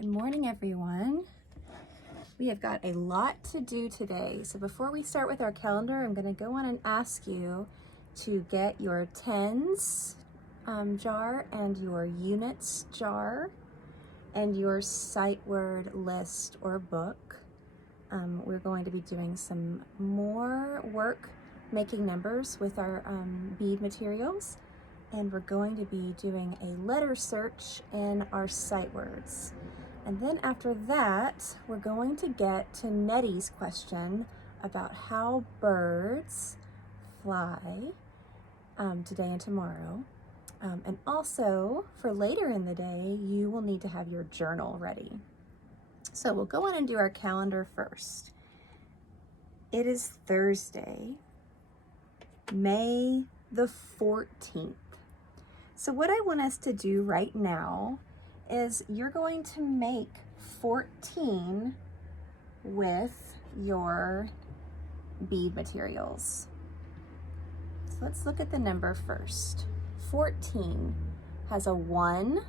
Good morning, everyone. We have got a lot to do today. So before we start with our calendar, I'm going to go on and ask you to get your tens jar and your units jar and your sight word list or book. We're going to be doing some more work making numbers with our bead materials, and we're going to be doing a letter search in our sight words. And then after that, we're going to get to Nettie's question about how birds fly today and tomorrow. And also, for later in the day, you will need to have your journal ready. So we'll go on and do our calendar first. It is Thursday, May the 14th. So what I want us to do right now is you're going to make 14 with your bead materials. So let's look at the number first. 14 has a 1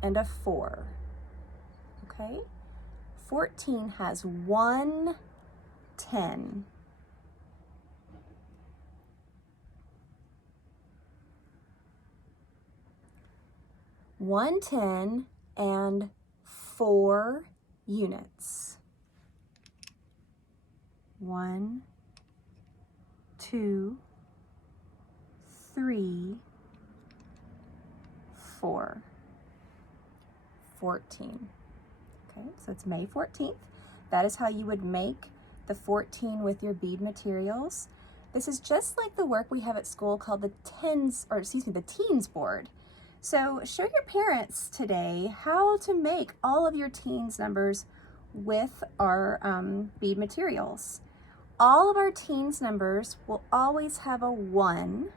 and a 4. Okay? 14 has 1 10. One 10 and 4 units. 1, 2, 3, 4. 14. Okay, so it's May 14th. That is how you would make the 14 with your bead materials. This is just like the work we have at school called the teens board. So show your parents today how to make all of your teens numbers with our bead materials. All of our teens numbers will always have a 1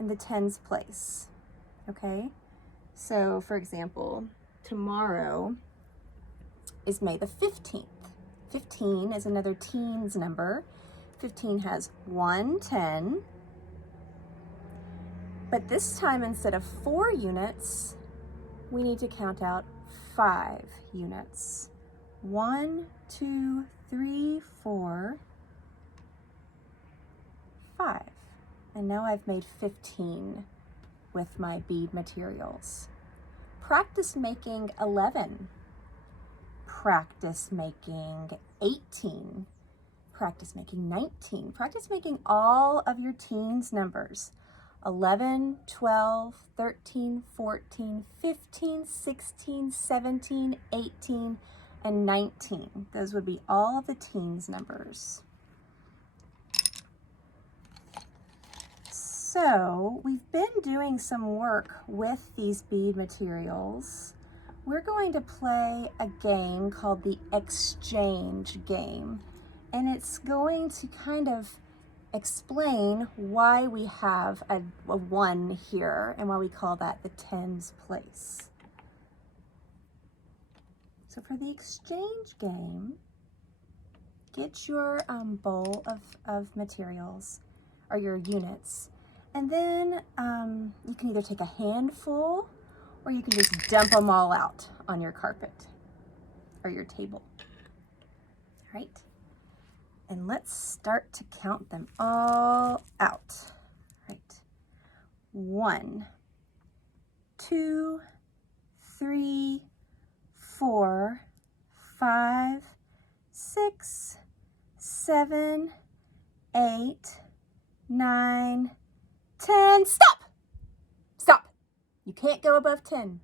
in the tens place, okay? So for example, tomorrow is May the 15th. 15 is another teens number. 15 has 1 10. But this time, instead of 4 units, we need to count out 5 units. 1, 2, 3, 4, 5. And now I've made 15 with my bead materials. Practice making 11. Practice making 18. Practice making 19. Practice making all of your teens numbers. 11, 12, 13, 14, 15, 16, 17, 18, and 19. Those would be all of the teens numbers. So we've been doing some work with these bead materials. We're going to play a game called the exchange game, and it's going to kind of explain why we have a 1 here and why we call that the tens place. So for the exchange game, get your bowl of materials or your units, and then you can either take a handful or you can just dump them all out on your carpet or your table. All right? And let's start to count them all out. Right. 1, 2, 3, 4, 5, 6, 7, 8, 9, 10. Stop! Stop! You can't go above 10.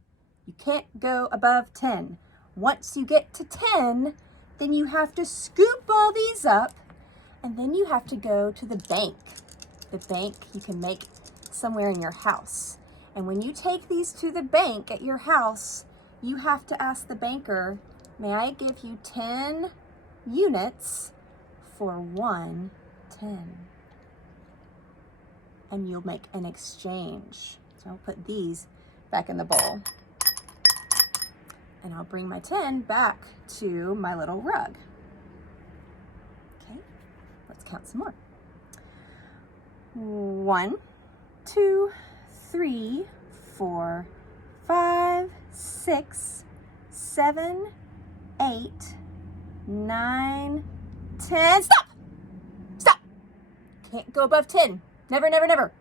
You can't go above 10. Once you get to 10, then you have to scoop all these up, and then you have to go to the bank. The bank you can make somewhere in your house. And when you take these to the bank at your house, you have to ask the banker, may I give you 10 units for 1 10? And you'll make an exchange. So I'll put these back in the bowl. And I'll bring my 10 back to my little rug. Okay, let's count some more. 1, 2, 3, 4, 5, 6, 7, 8, 9, 10. Stop! Stop! Can't go above 10. Never, never, never.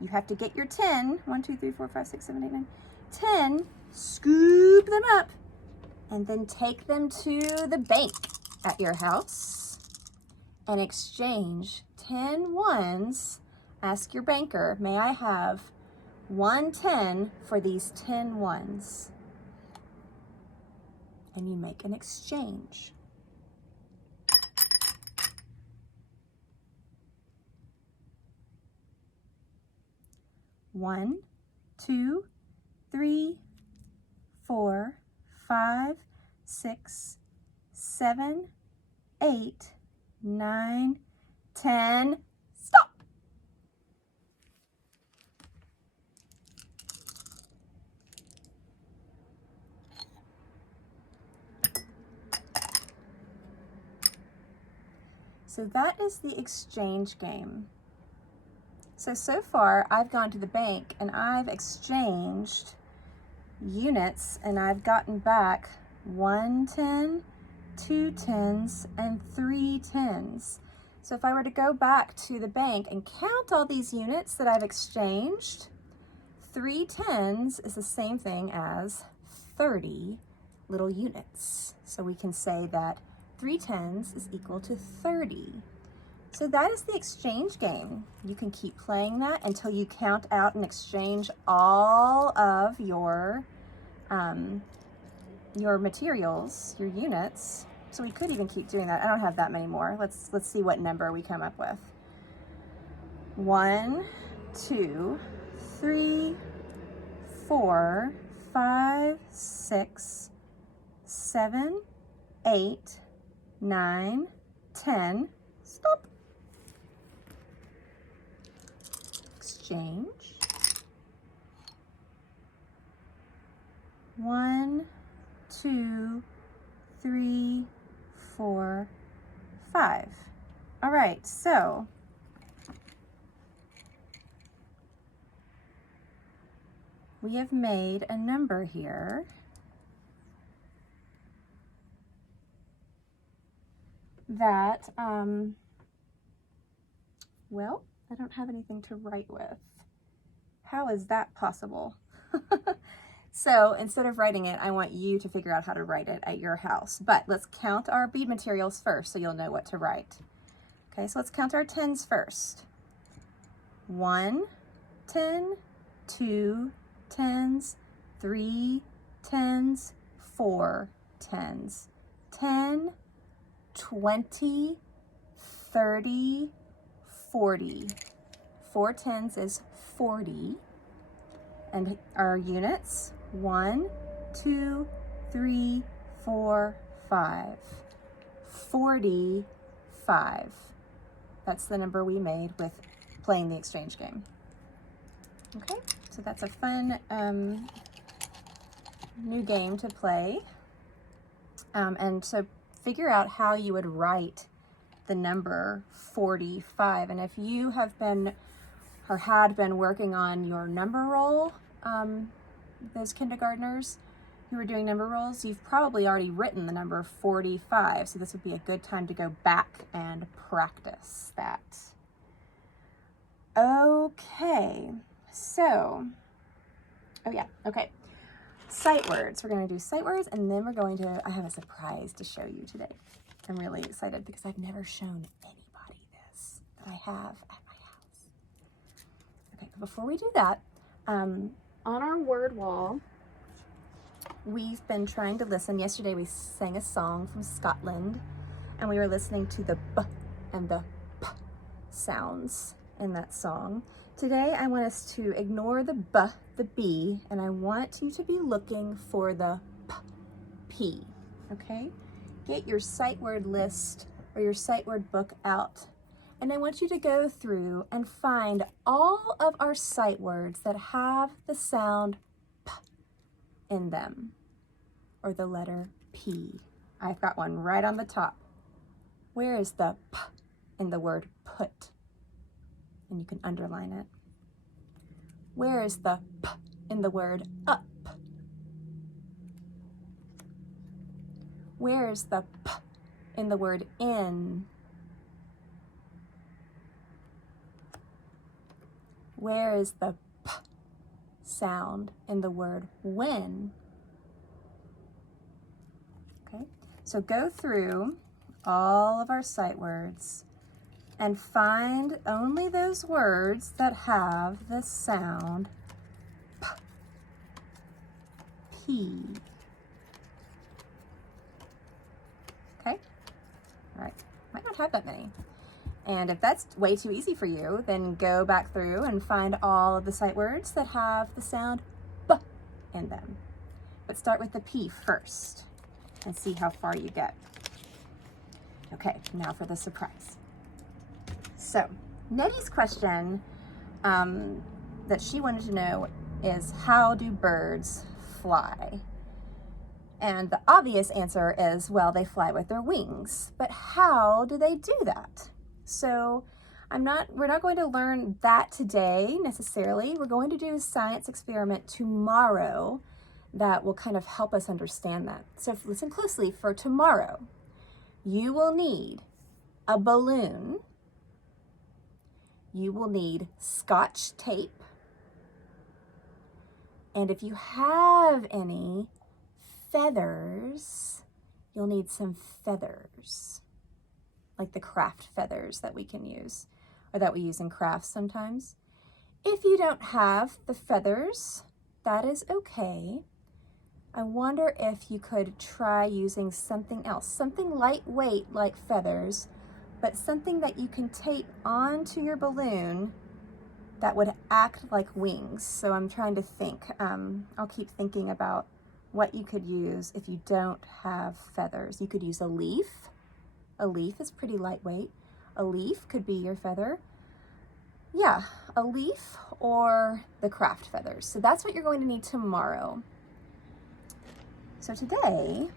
You have to get your 10. 1, 2, 3, 4, 5, 6, 7, 8, 9, 10. Scoop them up and then take them to the bank at your house and exchange 10 ones. Ask your banker, may I have 1 10 for these 10 ones? And you make an exchange. One, 2, 3, 4, 5, 6, 7, 8, 9, 10. Stop! So that is the exchange game. So far I've gone to the bank and I've exchanged units and I've gotten back 1 10, 2 10s, and 3 10s. So if I were to go back to the bank and count all these units that I've exchanged, 3 10s is the same thing as 30 little units. So we can say that 3 10s is equal to 30. So that is the exchange game. You can keep playing that until you count out and exchange all of your materials, your units. So we could even keep doing that. I don't have that many more. Let's see what number we come up with. 1, 2, 3, 4, 5, 6, 7, 8, 9, 10. Stop. Exchange. 1, 2, 3, 4, 5. All right, so we have made a number here that, well, I don't have anything to write with. How is that possible? So instead of writing it, I want you to figure out how to write it at your house. But let's count our bead materials first so you'll know what to write. Okay, so let's count our 10s first. 1 10, 2 10s, 3 10s, 4 10s, 10, 20, 30, 40. 4 10s is 40. And our units, 1, 2, 3, 4, 5. 45. That's the number we made with playing the exchange game. Okay, so that's a fun new game to play. And so figure out how you would write the number 45. And if you have been or had been working on your number roll, those kindergartners who were doing number rolls, you've probably already written the number 45. So this would be a good time to go back and practice that. Okay, so, oh yeah, okay. Sight words. We're going to do sight words, and then we're going to, I have a surprise to show you today. I'm really excited because I've never shown anybody this that I have at my house. Okay, but before we do that, on our word wall, we've been trying to listen. Yesterday we sang a song from Scotland, and we were listening to the B and the P sounds in that song. Today I want us to ignore the B, the B, and I want you to be looking for the P, P, okay? Get your sight word list or your sight word book out, and I want you to go through and find all of our sight words that have the sound P in them, or the letter P. I've got one right on the top. Where is the P in the word put? And you can underline it. Where is the P in the word up? Where's the p in the word in? Where is the p sound in the word when? Okay, so go through all of our sight words and find only those words that have the sound p. P. Okay? All right. Might not have that many. And if that's way too easy for you, then go back through and find all of the sight words that have the sound b in them. But start with the P first and see how far you get. Okay, now for the surprise. So, Nettie's question that she wanted to know is, how do birds fly? And the obvious answer is, well, they fly with their wings. But how do they do that? So we're not going to learn that today necessarily. We're going to do a science experiment tomorrow that will kind of help us understand that. So listen closely for tomorrow. You will need a balloon. You will need Scotch tape. And if you have any feathers, you'll need some feathers, like the craft feathers that we can use, or that we use in crafts sometimes. If you don't have the feathers, that is okay. I wonder if you could try using something else, something lightweight like feathers, but something that you can tape onto your balloon that would act like wings. So I'm trying to think. I'll keep thinking about what you could use if you don't have feathers. You could use a leaf. A leaf is pretty lightweight. A leaf could be your feather. Yeah, a leaf or the craft feathers. So that's what you're going to need tomorrow. So today,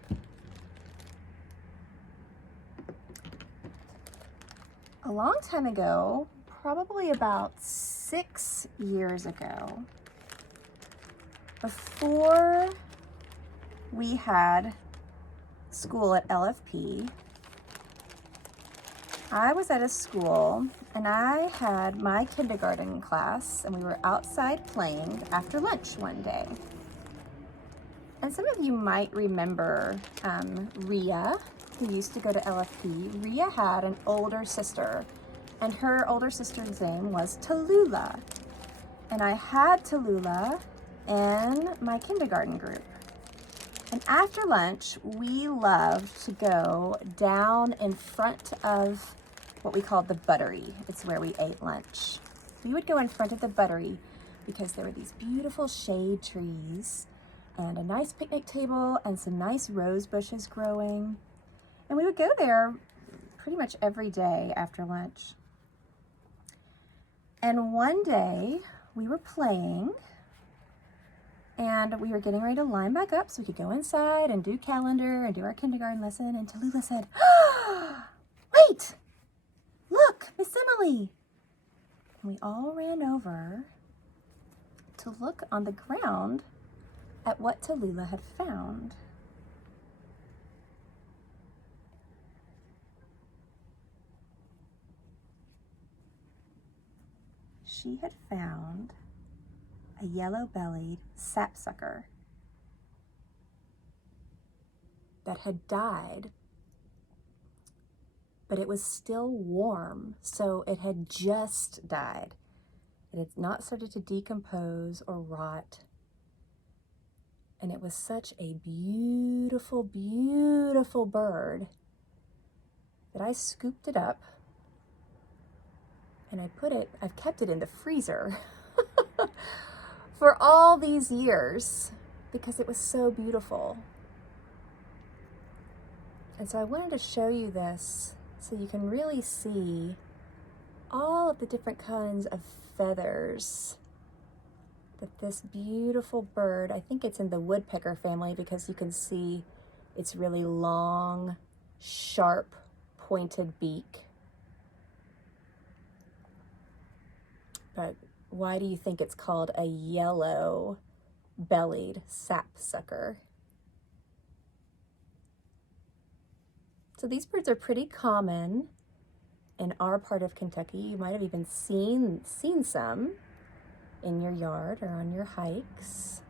a long time ago, probably about 6 years ago, before we had school at LFP, I was at a school and I had my kindergarten class, and we were outside playing after lunch one day. And some of you might remember Rhea, who used to go to LFP. Rhea had an older sister, and her older sister's name was Tallulah. And I had Tallulah in my kindergarten group. And after lunch, we loved to go down in front of what we called the buttery. It's where we ate lunch. We would go in front of the buttery because there were these beautiful shade trees and a nice picnic table and some nice rose bushes growing. And we would go there pretty much every day after lunch. And one day we were playing, and we were getting ready to line back up so we could go inside and do calendar and do our kindergarten lesson. And Tallulah said, "Wait, look, Miss Emily." And we all ran over to look on the ground at what Tallulah had found. She had found a yellow-bellied sapsucker that had died, but it was still warm, so it had just died. It had not started to decompose or rot, and it was such a beautiful, beautiful bird that I scooped it up and I've kept it in the freezer for all these years because it was so beautiful. And so I wanted to show you this so you can really see all of the different kinds of feathers that this beautiful bird, I think it's in the woodpecker family because you can see its really long, sharp, pointed beak. But why do you think it's called a yellow-bellied sapsucker? So these birds are pretty common in our part of Kentucky. You might have even seen some in your yard or on your hikes.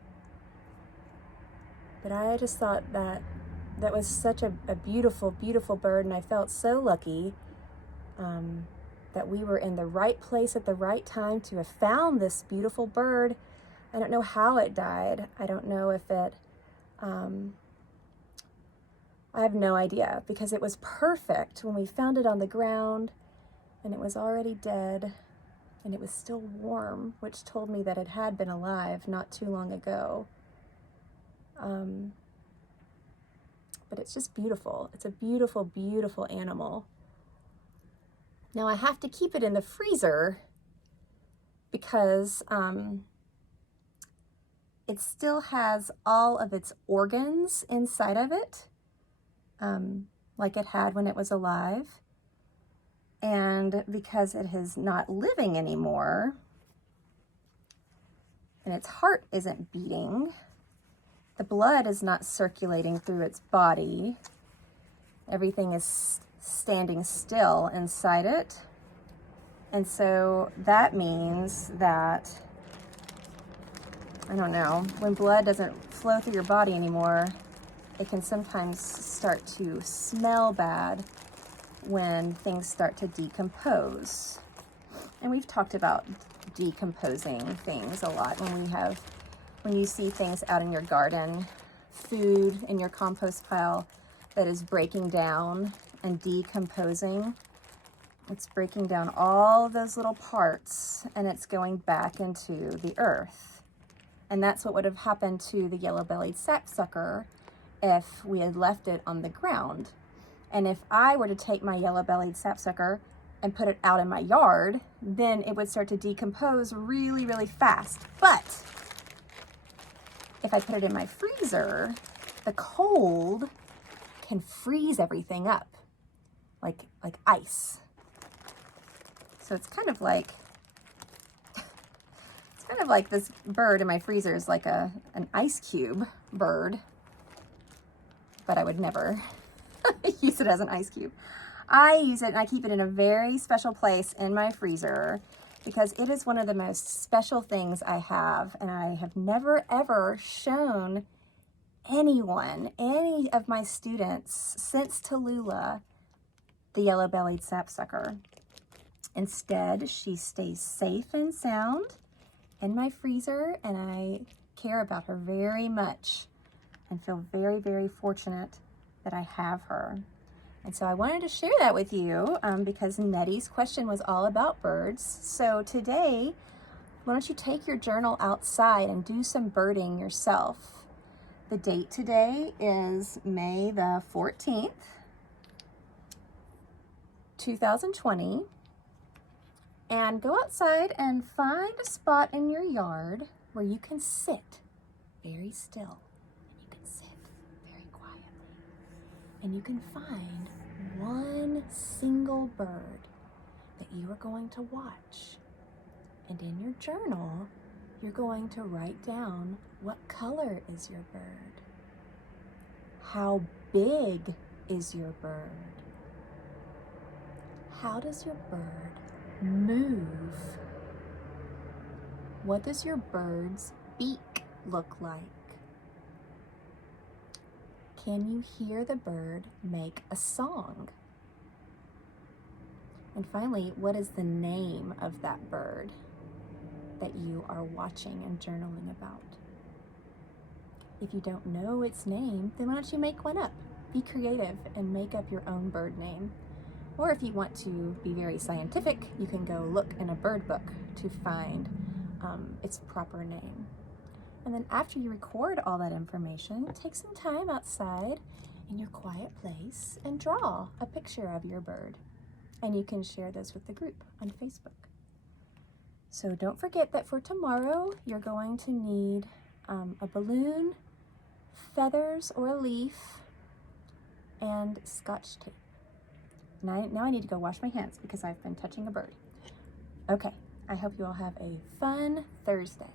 But I just thought that was such a beautiful, beautiful bird, and I felt so lucky that we were in the right place at the right time to have found this beautiful bird. I don't know how it died. I don't know if it, I have no idea, because it was perfect when we found it on the ground and it was already dead and it was still warm, which told me that it had been alive not too long ago. But it's just beautiful. It's a beautiful, beautiful animal. Now I have to keep it in the freezer because it still has all of its organs inside of it, like it had when it was alive. And because it is not living anymore and its heart isn't beating, the blood is not circulating through its body, everything is standing still inside it. And so that means that, I don't know, when blood doesn't flow through your body anymore, it can sometimes start to smell bad when things start to decompose. And we've talked about decomposing things a lot when you see things out in your garden, food in your compost pile that is breaking down and decomposing. It's breaking down all of those little parts and it's going back into the earth. And that's what would have happened to the yellow-bellied sapsucker if we had left it on the ground. And if I were to take my yellow-bellied sapsucker and put it out in my yard, then it would start to decompose really, really fast. But if I put it in my freezer, the cold can freeze everything up like ice. So it's kind of like this bird in my freezer is like an ice cube bird, but I would never use it as an ice cube. I use it and I keep it in a very special place in my freezer because it is one of the most special things I have, and I have never ever shown anyone, any of my students since Tallulah, the yellow-bellied sapsucker. Instead, she stays safe and sound in my freezer, and I care about her very much and feel very, very fortunate that I have her. And so I wanted to share that with you because Nettie's question was all about birds. So today, why don't you take your journal outside and do some birding yourself? The date today is May the 14th, 2020. And go outside and find a spot in your yard where you can sit very still. And you can sit very quietly. And you can find one single bird that you are going to watch. And in your journal, you're going to write down what color is your bird? How big is your bird? How does your bird move? What does your bird's beak look like? Can you hear the bird make a song? And finally, what is the name of that bird that you are watching and journaling about? If you don't know its name, then why don't you make one up? Be creative and make up your own bird name. Or if you want to be very scientific, you can go look in a bird book to find its proper name. And then after you record all that information, take some time outside in your quiet place and draw a picture of your bird. And you can share those with the group on Facebook. So don't forget that for tomorrow, you're going to need a balloon, feathers or a leaf, and Scotch tape. Now I need to go wash my hands because I've been touching a bird. Okay, I hope you all have a fun Thursday.